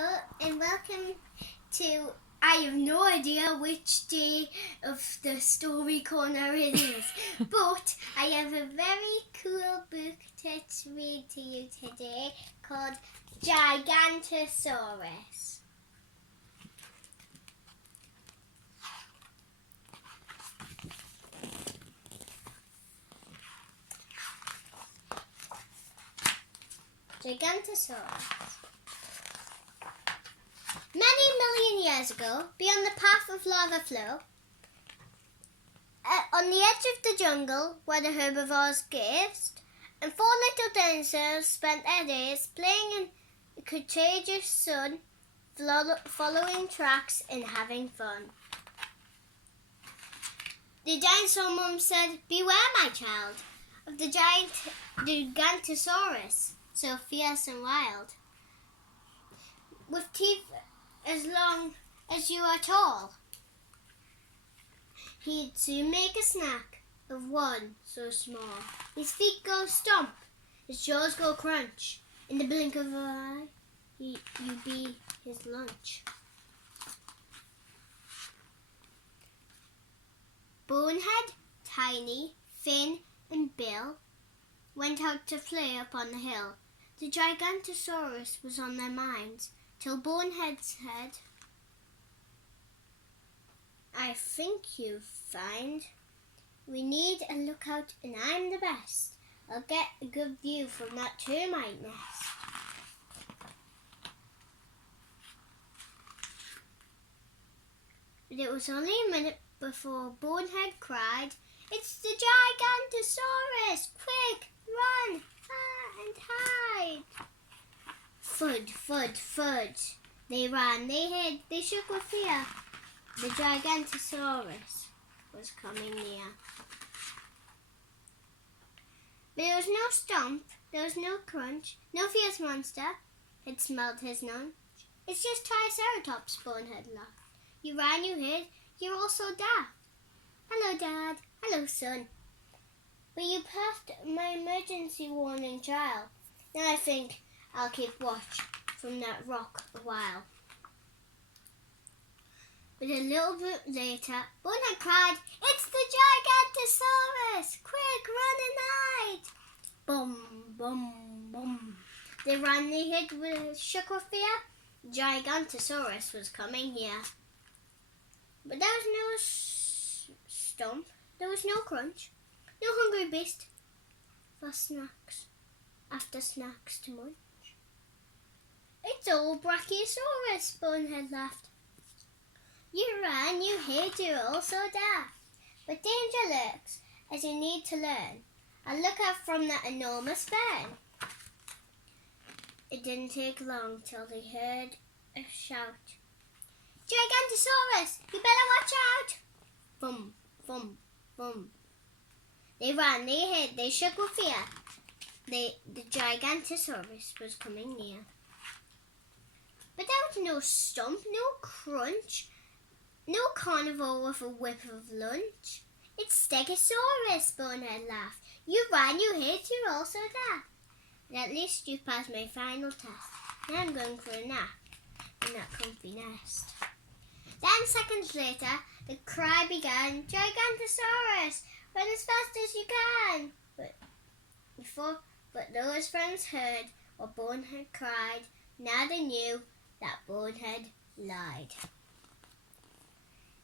Hello and welcome to, I have no idea which day of the story corner it is, but I have a very cool book to read to you today called Gigantosaurus. Gigantosaurus. Many million years ago, beyond the path of lava flow, on the edge of the jungle where the herbivores gazed, and four little dinosaurs spent their days playing in the contagious sun, following tracks and having fun. The dinosaur mum said, "Beware, my child, of the giant Gigantosaurus, so fierce and wild, with teeth as long as you are tall. He'd soon make a snack of one so small. His feet go stomp, his jaws go crunch. In the blink of an eye, you'd be his lunch." Bonehead, Tiny, Finn and Bill went out to play up on the hill. The Gigantosaurus was on their minds, till Bonehead said, "I think you'll find we need a lookout and I'm the best. I'll get a good view from that termite nest." But it was only a minute before Bonehead cried, "It's the Gigantosaurus! Quick, run and hide!" Fud, fud, fud. They ran, they hid, they shook with fear. The Gigantosaurus was coming near. But there was no stomp, there was no crunch, no fierce monster had smelled his lunch. "It's just Triceratops," Bonehead laughed. "You ran, you hid, you're all so daft." "Hello, Dad. Hello, son. But you passed my emergency warning trial. Now I think I'll keep watch from that rock a while." But a little bit later, Bonehead cried, "It's the Gigantosaurus! Quick, run and hide!" Boom, boom, boom. They ran, they hid, shook with fear. Gigantosaurus was coming here. But there was no stomp, there was no crunch, no hungry beast for snacks after snacks to munch. "It's all Brachiosaurus," Bonehead laughed. "You ran, you hid, you're all so daft. But danger lurks, as you need to learn. A look out from that enormous fern." It didn't take long till they heard a shout. "Gigantosaurus, you better watch out!" Boom, boom, boom. They ran, they hid, they shook with fear. The Gigantosaurus was coming near. But there was no stomp, no crunch, no carnivore with a whip of lunch. "It's Stegosaurus," Bonehead laughed. "You ran, you hid, you're all so daft. And at least you passed my final test. Now I'm going for a nap in that comfy nest." Then seconds later, the cry began, "Gigantosaurus, run as fast as you can!" But those friends heard what Bonehead cried. Now they knew that Bonehead lied.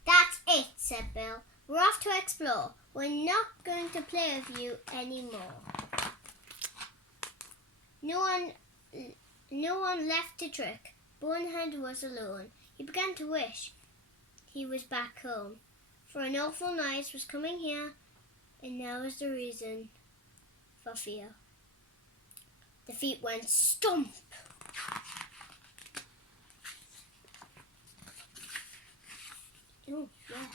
"That's it," said Bill. "We're off to explore. We're not going to play with you anymore." No one left to trick. Bonehead was alone. He began to wish he was back home, for an awful noise was coming here, and now was the reason for fear. The feet went stomp. Oh, yeah.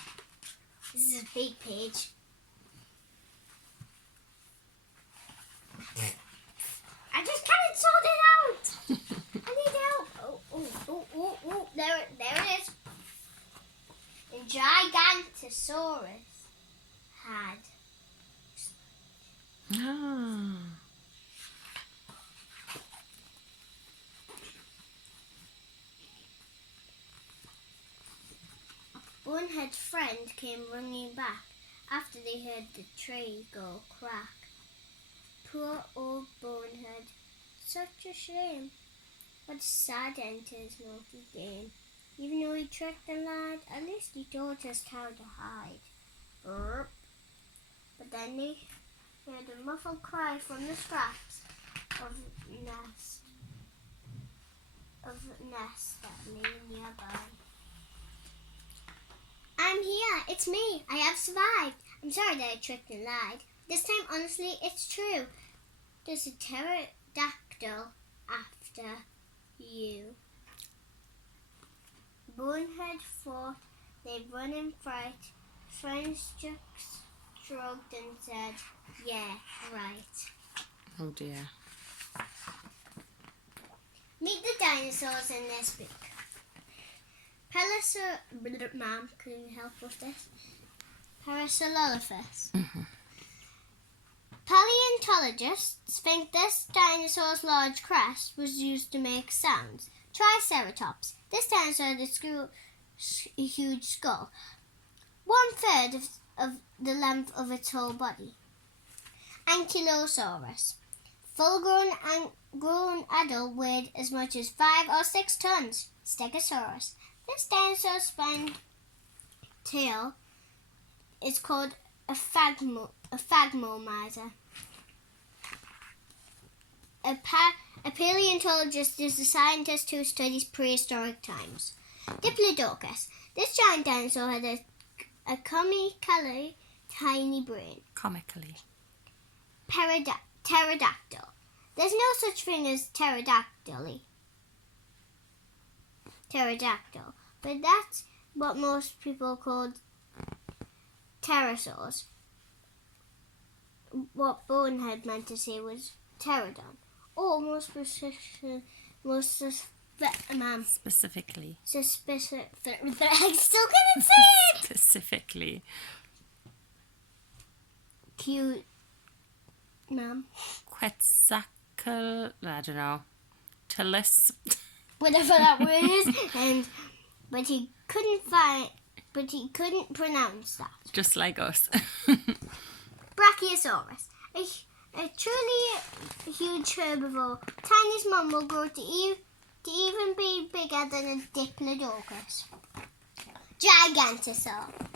This is a big page. I just can't sort it out. I need help. Oh. There it is. And Gigantosaurus had Bonehead's friend came running back after they heard the tree go crack. Poor old Bonehead, such a shame. What a sad end to his naughty game. Even though he tricked and lied, at least he taught us how to hide. Burp. But then they heard a muffled cry from the scraps of a nest that lay nearby. I'm here, it's me, I have survived. I'm sorry that I tricked and lied. This time, honestly, it's true. There's a pterodactyl after you. Bonehead thought they'd run in fright. Friends just shrugged and said, yeah, right. Oh dear. Meet the dinosaurs in this book. Mom, can you help with this? Parasaurolophus. Paleontologists think this dinosaur's large crest was used to make sounds. Triceratops. This dinosaur had a huge skull, 1/3 of the length of its whole body. Ankylosaurus. Full-grown adult weighed as much as 5 or 6 tons. Stegosaurus. This dinosaur's spined tail is called a phagmomizer. A paleontologist is a scientist who studies prehistoric times. Diplodocus. This giant dinosaur had a comically tiny brain. Comically. Pterodactyl. There's no such thing as pterodactyl, but that's what most people called pterosaurs. What Bonehead meant to say was pterodon, or specifically. I still couldn't say it. Specifically. Cute, ma'am. Quetzalcoatl. I don't know. Tullus. Whatever that word is, but he couldn't pronounce that. Just like us. Brachiosaurus, a truly huge herbivore. Tiniest one will grow to even be bigger than a diplodocus. Gigantosaurus,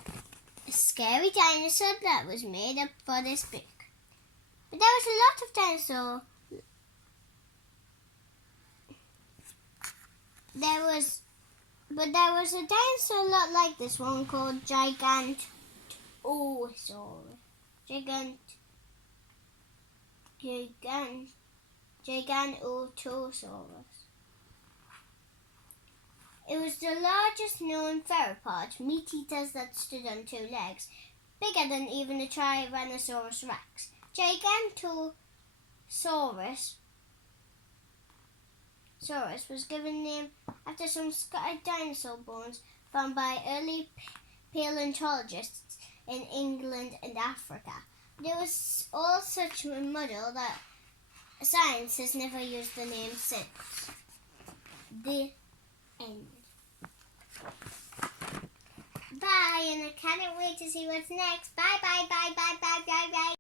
a scary dinosaur that was made up for this book. But there was a lot of dinosaurs. There was a dinosaur a lot like this one called Gigantosaurus. Gigantosaurus. It was the largest known theropod, meat eaters that stood on 2 legs, bigger than even a Tyrannosaurus rex. Gigantosaurus was given name after some scattered dinosaur bones found by early paleontologists in England and Africa. There was all such a muddle that science has never used the name since. The end. Bye, and I can't wait to see what's next. Bye, bye, bye, bye, bye, bye, bye.